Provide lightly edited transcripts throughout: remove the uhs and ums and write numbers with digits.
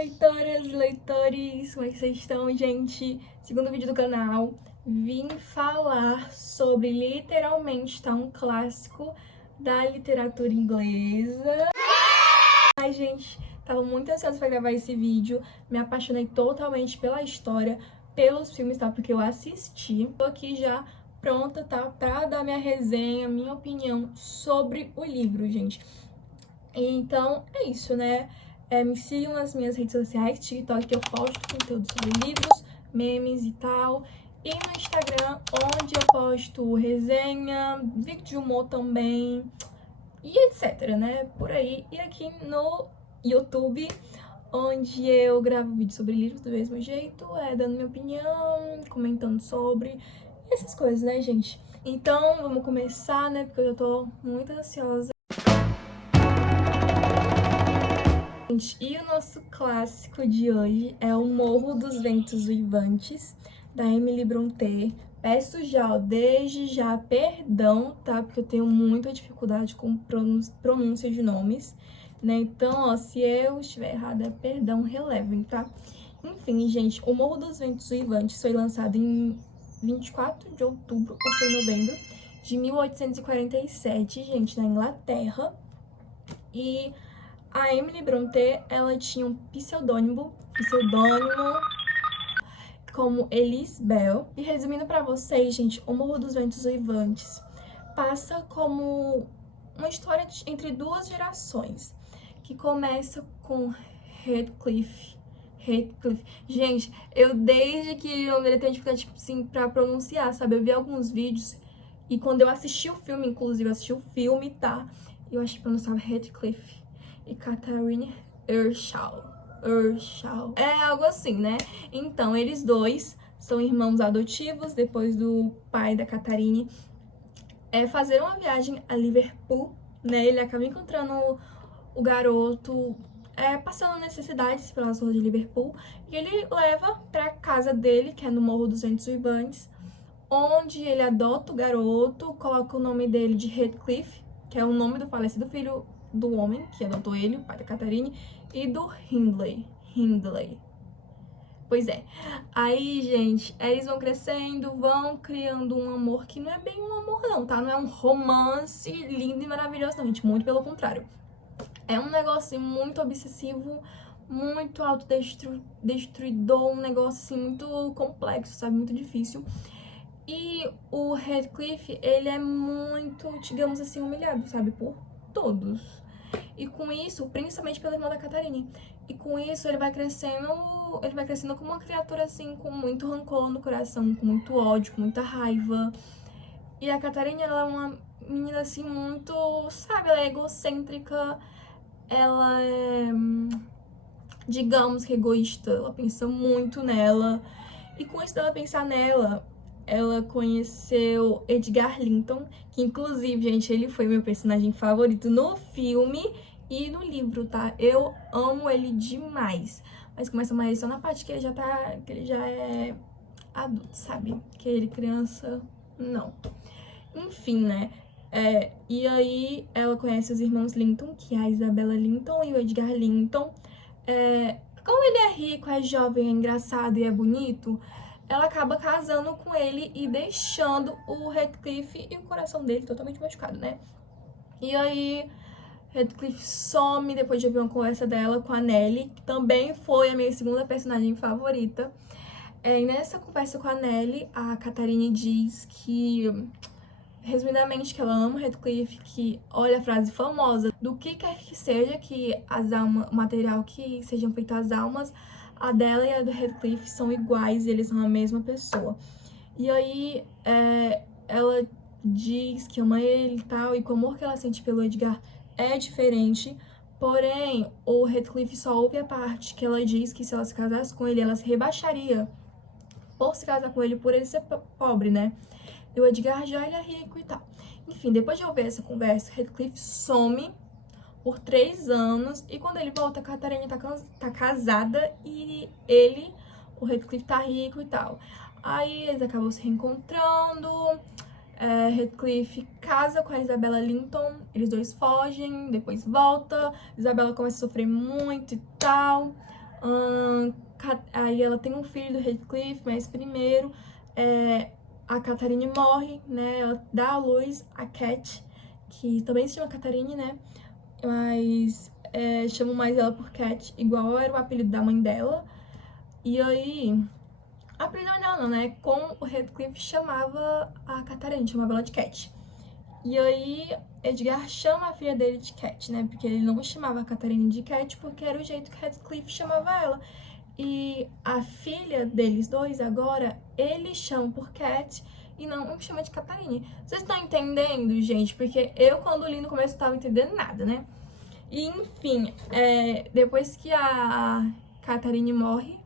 leitoras e leitores, como é que vocês estão, gente? Segundo vídeo do canal, vim falar sobre, literalmente, tá, um clássico da literatura inglesa. Ai, gente, tava muito ansiosa pra gravar esse vídeo, me apaixonei totalmente pela história, pelos filmes, tá, porque eu assisti. Tô aqui já pronta, tá, pra dar minha resenha, minha opinião sobre o livro, gente. Então, é isso, né? Me sigam nas minhas redes sociais, TikTok, que eu posto conteúdo sobre livros, memes e tal. E no Instagram, onde eu posto resenha, vídeo de humor também, e etc, né? Por aí. E aqui no YouTube, onde eu gravo vídeos sobre livros do mesmo jeito, dando minha opinião, comentando sobre essas coisas, né, gente? Então, vamos começar, né? Porque eu já tô muito ansiosa. E o nosso clássico de hoje é O Morro dos Ventos Uivantes, da Emily Brontë. Peço já, ó, desde já, perdão, tá? Porque eu tenho muita dificuldade com pronúncia de nomes, né? Então, ó, se eu estiver errada, perdão, relevem, tá? Enfim, gente, O Morro dos Ventos Uivantes foi lançado em 24 de outubro, ou foi novembro, de 1847, gente, na Inglaterra. E a Emily Brontë, ela tinha um pseudônimo como Elise Bell. E resumindo pra vocês, gente, O Morro dos Ventos Uivantes passa como uma história entre duas gerações, que começa com Heathcliff. Gente, eu desde que o nome dele tem dificuldade, tipo assim, pra pronunciar, sabe? Eu vi alguns vídeos e quando eu assisti o filme, inclusive, eu assisti o filme, tá? Eu acho que pronunciava Heathcliff. E Catherine Earnshaw. É algo assim, né? Então, eles dois são irmãos adotivos, depois do pai da Catherine fazer uma viagem a Liverpool, né? Ele acaba encontrando o garoto passando necessidades pelas ruas de Liverpool, e ele leva pra casa dele, que é no Morro dos Ventos Uivantes, onde ele adota o garoto, coloca o nome dele de Heathcliff, que é o nome do falecido filho do homem que adotou ele, o pai da Catherine, e do Hindley. Pois é. Aí, gente, eles vão crescendo, vão criando um amor que não é bem um amor não, tá? Não é um romance lindo e maravilhoso não, gente, muito pelo contrário. É um negócio muito obsessivo, muito autodestruidor, um negócio assim muito complexo, sabe? Muito difícil. E o Heathcliff, ele é muito, digamos assim, humilhado, sabe? Por todos. E com isso, principalmente pela irmã da Catherine. E com isso, ele vai crescendo como uma criatura, assim, com muito rancor no coração, com muito ódio, com muita raiva. E a Catherine, ela é uma menina, assim, muito, sabe? Ela é egocêntrica, ela é, digamos que egoísta. Ela pensa muito nela. E com isso dela pensar nela, ela conheceu Edgar Linton, que inclusive, gente, ele foi meu personagem favorito no filme e no livro, tá? Eu amo ele demais. Mas começa mais só na parte que ele já é adulto, sabe? Que ele criança, não. Enfim, né? E aí ela conhece os irmãos Linton, que é a Isabella Linton e o Edgar Linton. Como ele é rico, é jovem, é engraçado e é bonito, ela acaba casando com ele e deixando o Heathcliff e o coração dele totalmente machucado, né? E aí, Heathcliff some depois de ouvir uma conversa dela com a Nellie, que também foi a minha segunda personagem favorita. E nessa conversa com a Nellie, a Catherine diz que, resumidamente, que ela ama o Heathcliff, que, olha a frase famosa, do que quer que seja que o material que sejam feitas as almas, a dela e a do Heathcliff são iguais e eles são a mesma pessoa. E aí, ela diz que ama ele e tal, e que o amor que ela sente pelo Edgar é diferente, porém, o Heathcliff só ouve a parte que ela diz que se ela se casasse com ele, ela se rebaixaria por se casar com ele, por ele ser pobre, né? E o Edgar já ele é rico e tal. Enfim, depois de ouvir essa conversa, Heathcliff some por 3 anos, e quando ele volta, a Catherine tá casada e o Heathcliff, tá rico e tal. Aí eles acabam se reencontrando, Heathcliff casa com a Isabella Linton, eles dois fogem, depois volta, Isabella começa a sofrer muito e tal. Aí ela tem um filho do Heathcliff, mas primeiro a Catherine morre, né? Ela dá à luz a Cat, que também se chama Catherine, né? Mas chamam mais ela por Cat, igual era o apelido da mãe dela. E aí, a apelido da mãe dela não, né? Como o Heathcliff chamava a Catherine, chamava ela de Cat. E aí, Edgar chama a filha dele de Cat, né? Porque ele não chamava a Catherine de Cat, porque era o jeito que Heathcliff chamava ela. E a filha deles dois, agora, ele chama por Cat e não chama de Catherine. Vocês estão entendendo, gente? Porque eu, quando li no começo, não tava entendendo nada, né? E, enfim, depois que a Catherine morre,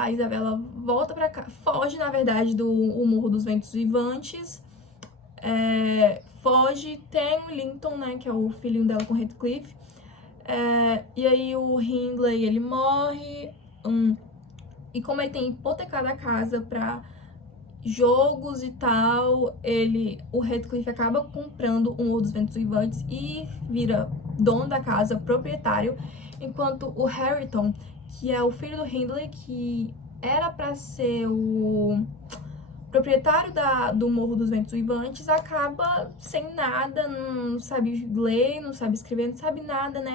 a Isabela volta pra cá, foge, na verdade, do Morro dos Ventos Vivantes, foge, tem o Linton, né, que é o filhinho dela com Heathcliff, e aí o Hindley, ele morre, e como ele tem hipotecado a casa pra jogos e tal, o Heathcliff acaba comprando o Morro dos Ventos Vivantes e vira dono da casa, proprietário, enquanto o Harrington, que é o filho do Hindley, que era pra ser o proprietário do Morro dos Ventos Vivantes, acaba sem nada, não sabe ler, não sabe escrever, não sabe nada, né?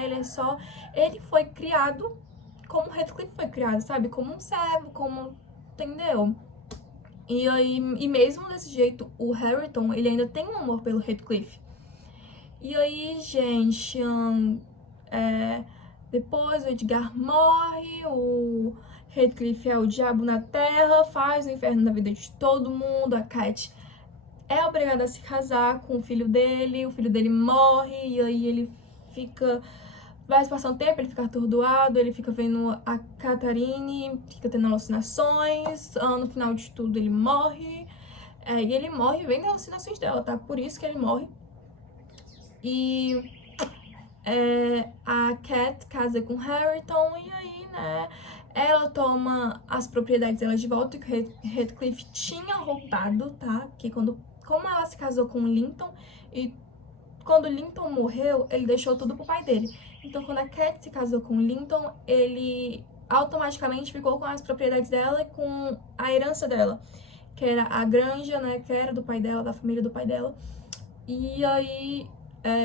Ele foi criado como o Heathcliff foi criado, sabe? Como um servo, entendeu? E aí, e mesmo desse jeito, o Harrington, ele ainda tem um amor pelo Heathcliff. E aí, gente, depois o Edgar morre, o Heathcliff é o diabo na terra, faz o inferno na vida de todo mundo, a Cat é obrigada a se casar com o filho dele morre, e aí ele vai se passar um tempo, ele fica atordoado, ele fica vendo a Catherine, fica tendo alucinações, no final de tudo ele morre, e ele morre vendo as alucinações dela, tá? Por isso que ele morre. E a Cat casa com Harrington, e aí, né, ela toma as propriedades dela de volta, que o Heathcliff tinha roubado, tá? Que como ela se casou com o Linton, e quando o Linton morreu, ele deixou tudo pro pai dele. Então, quando a Cat se casou com o Linton, ele automaticamente ficou com as propriedades dela e com a herança dela, que era a granja, né, que era do pai dela, da família do pai dela. E aí,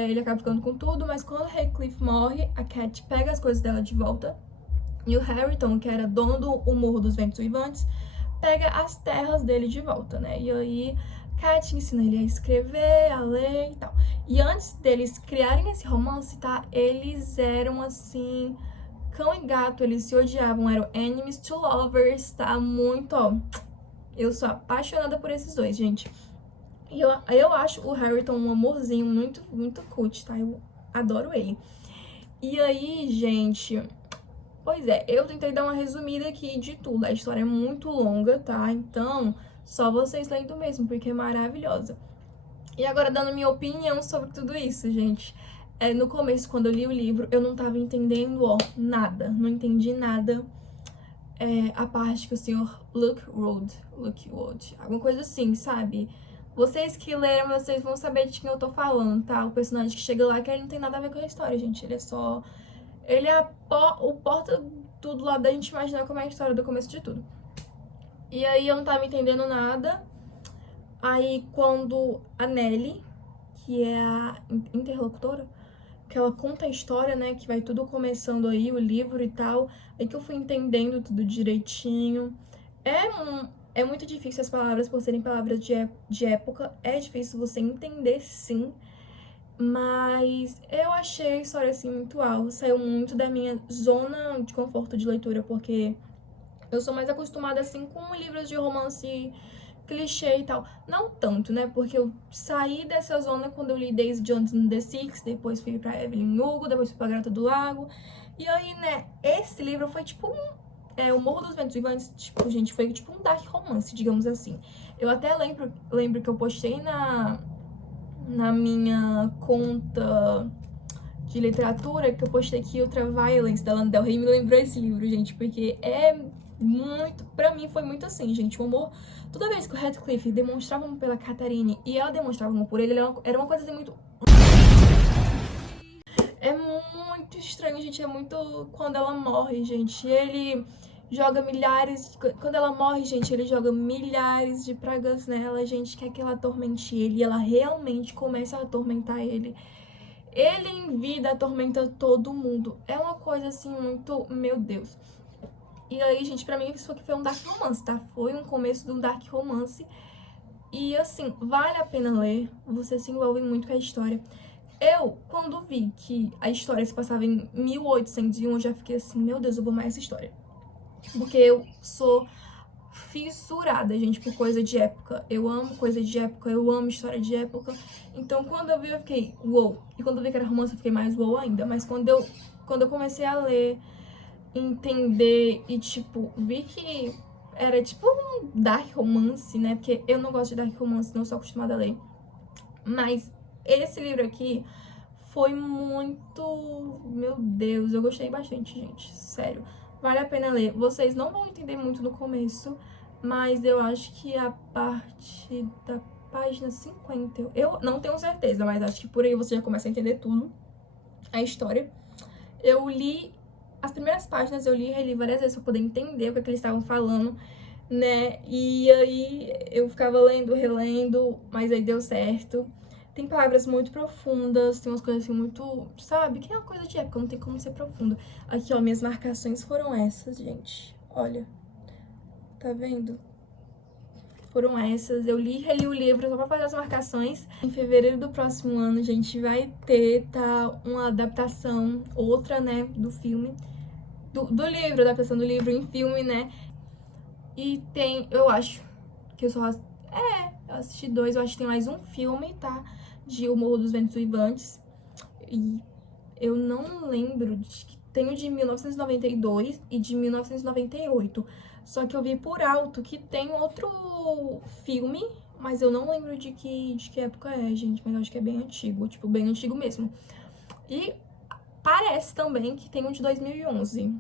ele acaba ficando com tudo, mas quando o Heathcliff morre, a Cat pega as coisas dela de volta, e o Harrington, que era dono do Morro dos Ventos Vivantes, pega as terras dele de volta, né? E aí, Cat ensina ele a escrever, a ler e tal. E antes deles criarem esse romance, tá? Eles eram, assim, cão e gato, eles se odiavam, eram enemies to lovers, tá? Muito, ó. Eu sou apaixonada por esses dois, gente. E eu acho o Harrington um amorzinho muito, muito cute, tá? Eu adoro ele. E aí, gente, pois eu tentei dar uma resumida aqui de tudo. A história é muito longa, tá? Então, só vocês lendo mesmo, porque é maravilhosa. E agora, dando minha opinião sobre tudo isso, gente. No começo, quando eu li o livro, eu não tava entendendo, nada. Não entendi nada. A parte que o senhor Lookwood, alguma coisa assim, sabe? Vocês que leram, vocês vão saber de quem eu tô falando, tá? O personagem que chega lá, que ele não tem nada a ver com a história, gente. Ele é o porta tudo lá da gente imaginar como é a história do começo de tudo. E aí eu não tava entendendo nada. Aí quando a Nelly, que é a interlocutora, que ela conta a história, né, que vai tudo começando aí, o livro e tal, aí que eu fui entendendo tudo direitinho. É muito difícil as palavras, por serem palavras de época, é difícil você entender, sim, mas eu achei a história, assim, muito alta, saiu muito da minha zona de conforto de leitura, porque eu sou mais acostumada, assim, com livros de romance clichê e tal. Não tanto, né? Porque eu saí dessa zona quando eu li Daisy Jones and the Six, depois fui pra Evelyn Hugo, depois fui pra Garota do Lago. E aí, né, esse livro foi tipo o Morro dos Ventos Vivantes, tipo, gente, foi tipo um dark romance, digamos assim. Eu até lembro que eu postei na minha conta de literatura, que eu postei aqui Ultraviolence, da Lana Del Rey, me lembrou esse livro, gente, porque pra mim foi muito assim, gente, o amor, toda vez que o Heathcliff demonstrava amor pela Catherine e ela demonstrava amor por ele, era uma coisa assim muito... É muito estranho, gente. É muito quando ela morre, gente. Ele joga milhares. Quando ela morre, gente, ele joga milhares de pragas nela. Gente, quer que ela atormente ele. E ela realmente começa a atormentar ele. Ele em vida atormenta todo mundo. É uma coisa assim muito. Meu Deus. E aí, gente, pra mim isso aqui foi um dark romance, tá? Foi um começo de um dark romance. E assim, vale a pena ler. Você se envolve muito com a história. Eu, quando vi que a história se passava em 1801, eu já fiquei assim, meu Deus, eu vou amar essa história. Porque eu sou fissurada, gente, por coisa de época. Eu amo coisa de época, eu amo história de época. Então, quando eu vi, eu fiquei, uou. E quando eu vi que era romance, eu fiquei mais uou ainda. Mas quando eu comecei a ler, entender e, tipo, vi que era, tipo, um dark romance, né? Porque eu não gosto de dark romance, não sou acostumada a ler. Mas esse livro aqui foi muito... Meu Deus, eu gostei bastante, gente. Sério. Vale a pena ler. Vocês não vão entender muito no começo, mas eu acho que a partir da página 50... Eu não tenho certeza, mas acho que por aí você já começa a entender tudo. A história. Eu li... As primeiras páginas eu li e reli várias vezes pra poder entender o que, é que eles estavam falando, né? E aí eu ficava lendo, relendo, mas aí deu certo. Tem palavras muito profundas, tem umas coisas assim muito, sabe? Que é uma coisa de época, não tem como ser profundo. Aqui, ó, minhas marcações foram essas, gente. Olha, tá vendo? Foram essas. Eu li e reli o livro só pra fazer as marcações. Em fevereiro do próximo ano, a gente vai ter, tá, uma adaptação, outra, né, do filme. Do livro, adaptação do livro em filme, né? E tem, eu acho que eu só... eu assisti 2, eu acho que tem mais um filme, tá? De O Morro dos Ventos Uivantes. E eu não lembro, tem o de 1992 e de 1998. Só que eu vi por alto que tem outro filme, mas eu não lembro de que época é, gente. Mas eu acho que é bem antigo, tipo, bem antigo mesmo. E parece também que tem um de 2011.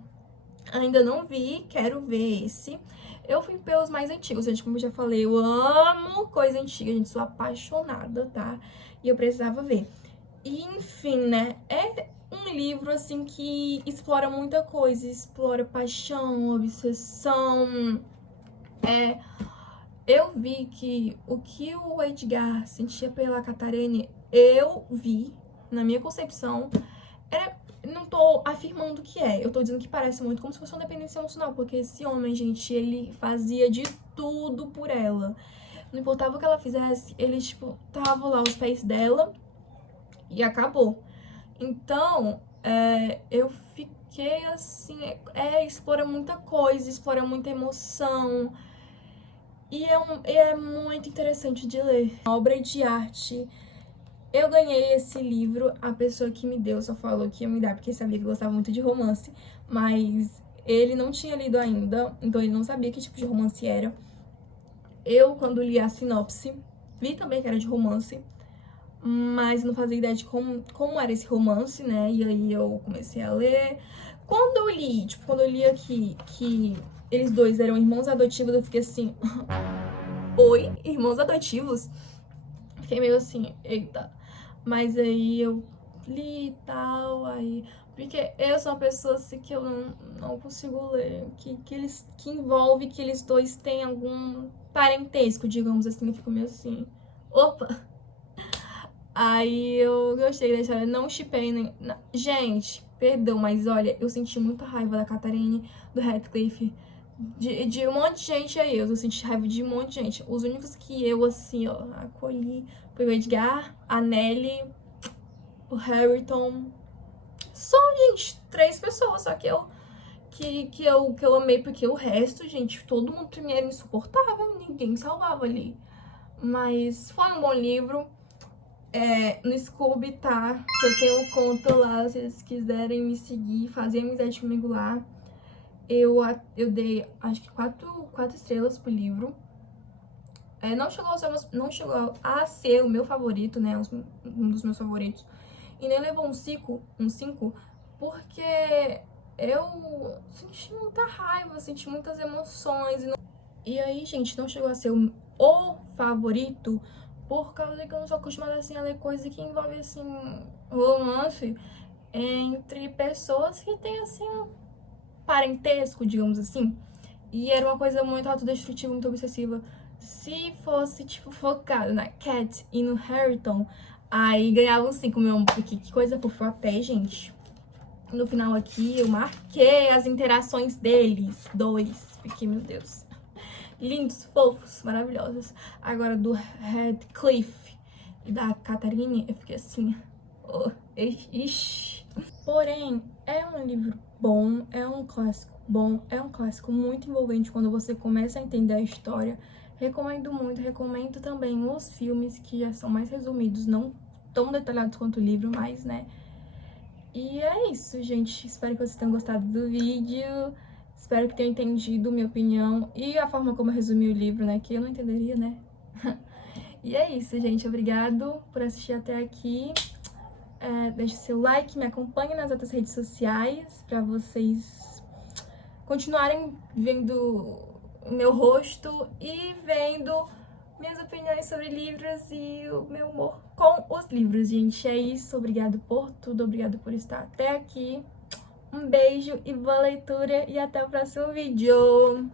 Ainda não vi, quero ver esse. Eu fui pelos mais antigos, gente, como eu já falei, eu amo coisa antiga, gente, sou apaixonada, tá? E eu precisava ver. E, enfim, né, é um livro, assim, que explora muita coisa, explora paixão, obsessão. Eu vi que o que o Edgar sentia pela Catarine, eu vi, na minha concepção, não tô afirmando que é, eu tô dizendo que parece muito como se fosse uma dependência emocional, porque esse homem, gente, ele fazia de tudo por ela. Não importava o que ela fizesse, ele, tipo, tava lá aos pés dela e acabou. Então, eu fiquei assim, explora muita coisa, explora muita emoção. E é muito interessante de ler. Uma obra de arte. Eu ganhei esse livro, a pessoa que me deu só falou que ia me dar porque sabia que eu gostava muito de romance, mas ele não tinha lido ainda, então ele não sabia que tipo de romance era. Eu, quando li a sinopse, vi também que era de romance, mas não fazia ideia de como era esse romance, né? E aí eu comecei a ler. Quando eu li, quando eu li aqui que eles dois eram irmãos adotivos, eu fiquei assim... Oi? Irmãos adotivos? Fiquei meio assim, eita... Mas aí eu li e tal, aí... Porque eu sou uma pessoa assim que eu não consigo ler, que envolve que eles dois têm algum parentesco, digamos assim, eu fico meio assim... Opa! Aí eu gostei da história, não shippei nem... Gente, perdão, mas olha, eu senti muita raiva da Catarine, do Radcliffe, de um monte de gente aí, eu senti raiva de um monte de gente. Os únicos que eu, assim, ó, acolhi foi o Edgar, a Nelly, o Harrington. Só, gente, 3 pessoas, só que eu amei, porque o resto, gente, todo mundo pra mim era insuportável, ninguém salvava ali. Mas foi um bom livro. No Scooby, tá? Eu tenho conta lá, se vocês quiserem me seguir, fazer amizade comigo lá. Eu dei, acho que 4 estrelas pro livro. Não chegou a ser o meu favorito, né? Um dos meus favoritos. E nem levou um 5, porque eu senti muita raiva, senti muitas emoções. E aí, gente, não chegou a ser o favorito, por causa que eu não sou acostumada, assim, a ler coisa que envolve, assim, romance. entre pessoas que têm, assim, um parentesco, digamos assim. E era uma coisa muito autodestrutiva, muito obsessiva. Se fosse, tipo, focado na Cat e no Harrington, aí ganhavam 5 mil, porque que coisa fofa até, gente. No final aqui, eu marquei as interações deles, dois, porque, meu Deus, lindos, fofos, maravilhosos. Agora, do Radcliffe e da Catherine, eu fiquei assim, oh, ixi. Porém, é um livro bom, é um clássico bom, é um clássico muito envolvente quando você começa a entender a história. Recomendo muito, recomendo também os filmes que já são mais resumidos, não tão detalhados quanto o livro, mas, né. E é isso, gente. Espero que vocês tenham gostado do vídeo. Espero que tenham entendido minha opinião e a forma como eu resumi o livro, né? Que eu não entenderia, né? E é isso, gente. Obrigado por assistir até aqui. Deixe seu like, me acompanhe nas outras redes sociais pra vocês continuarem vendo o meu rosto e vendo minhas opiniões sobre livros e o meu humor com os livros, gente. É isso, obrigado por tudo, obrigado por estar até aqui. Um beijo e boa leitura e até o próximo vídeo!